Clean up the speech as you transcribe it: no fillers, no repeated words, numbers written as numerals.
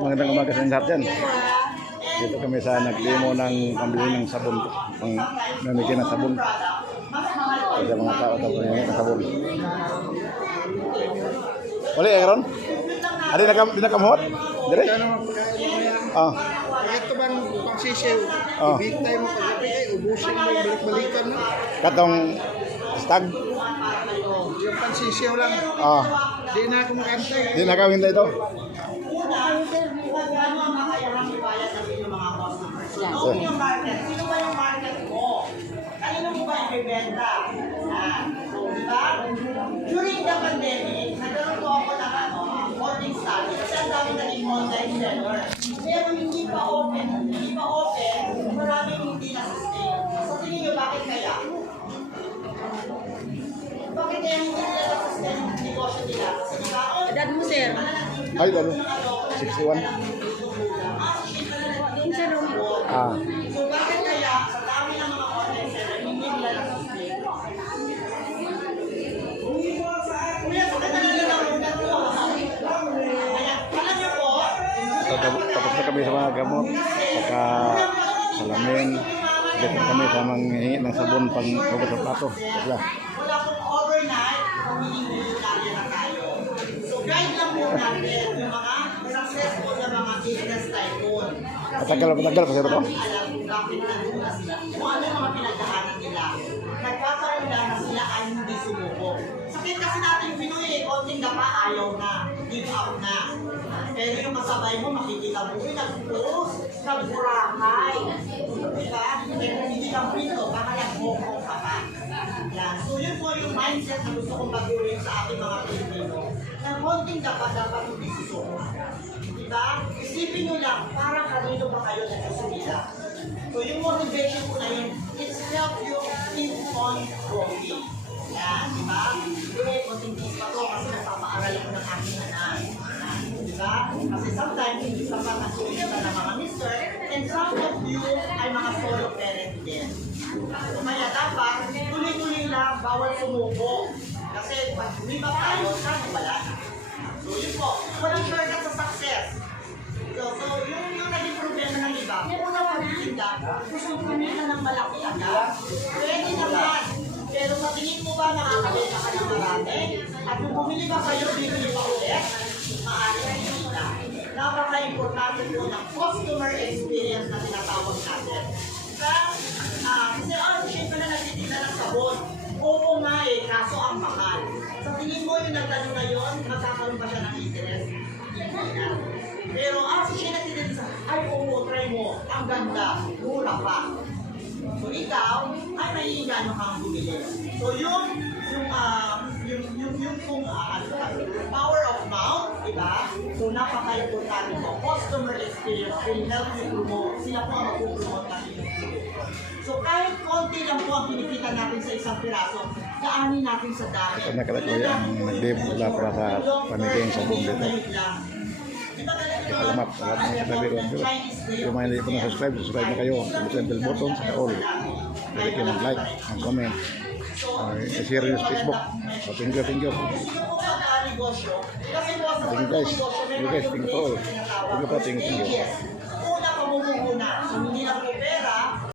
Magandang umaga sa lahat dyan. Dito kami sa nag-demo ng pambili ng sabon. Ang namigay ng sabon. Sa mga tao tapos namigay ng sabon. Wala Aaron? Ada nakamuhot? Dire? Ah. Ito bang pangsisiw? Ibigtay mo pagkabi ay ubusin mo balik-balikan mo. Katong stag. Yung pangsisiw lang. Ah. Di na ako makantay. Di nakawin ito. Sino yung market? Sino ba yung market mo? Kanino mo ba ibibenta? So, di ba? During the pandemic, nagkaroon po ako ng holding study kasi ang dami naging online seller. Pero hindi pa open, maraming hindi na-sustain. So, tingin nyo, bakit kaya? Bakit kaya hindi nila na-sustain yung negosyo nila? Kasi di ba? Edad mo, sir? Ay, ano? 61. Ah. So, bakit kaya sa dami ng mga online seller, hindi nila na-sustain? Kuya, sa kanya na lang yung dalawa. Kaya, alam niyo po, Tapos na kami sa mga gamot, saka salamin. Dito kami sa manghihingi ng sabon pang hugot sa plato. Wala. wala pong overnight, humihingi na tayo. So, guide lang po natin yung mga successful na mga business tycoon. Matagal pa sir ito? Alam kung bakit nandun na sila. Kung ano yung mga pinagdaanan nila. Nagkakaroon lang na sila ay hindi sumuko. Sakit kasi natin Pinoy konting dapa ayaw na. Give up na. Pero yung kasabay mo, makikita mo, nag-post, nag-burakay. Diba? Pero hindi kang pito, baka nag-mokong ka pa. Yan. So yun po yung mindset na gusto kong baguhin sa ating mga Pilipino. Na konting dapat hindi susuko. Diba? Isipin nyo lang, parang kanino ba kayo nagsusumila? So yung motivation ko na yun, it's help you keep on growing. Yan, diba? Konting tiis pa to kasi napapaaral ako ng aking anak. Diba? Kasi sometimes hindi pa pa nagsulita ng mga mister and some of you ay mga solo parent din. So kaya dapat, tuloy-tuloy lang, bawal sumuko. Kasi pag hindi pa tayo, sana wala na. So yun po, walang shortcut sa success. So yung naging problema ng iba, kung una pagtitinda, gusto kumita ng malaki agad. Pwede naman. Pero sa tingin mo ba nakakabenta ka ng marami? At kung bumili ba kayo, bibili pa ulit? Maaari na yun na. Napaka-importante po ng customer experience na tinatawag natin. Kasi shape na nagtitinda ng sabon. Oo nga kaso ang mahal. Sa tingin mo yung nagtanong na yun, magkakaroon ba siya ng interest? Hindi na. Pero siya nagtitinda sa, ay oo, try mo. Ang ganda, mura pa. So ikaw ay maiingano kang bumili. So yung power of mouth, diba? So napaka-importante mo. Customer experience will help you promote. Sila po ang mag-promote natin yung produto. So kahit konti lang po ang kinikita natin sa isang piraso, daanin natin sa dami. Ito na kalagay ang nag-demo sila para sa pamigay ng sabon dito. Salamat sa lahat ng katabi ko. Kung may hindi po na-subscribe na kayo. Click ang bell button sa all. Pwede kayo mag-like, mag-comment. I-share yung Facebook. So, thank you. Thank you guys. Thank you to all. Thank you. Una, pamumuhuna. Hindi lang po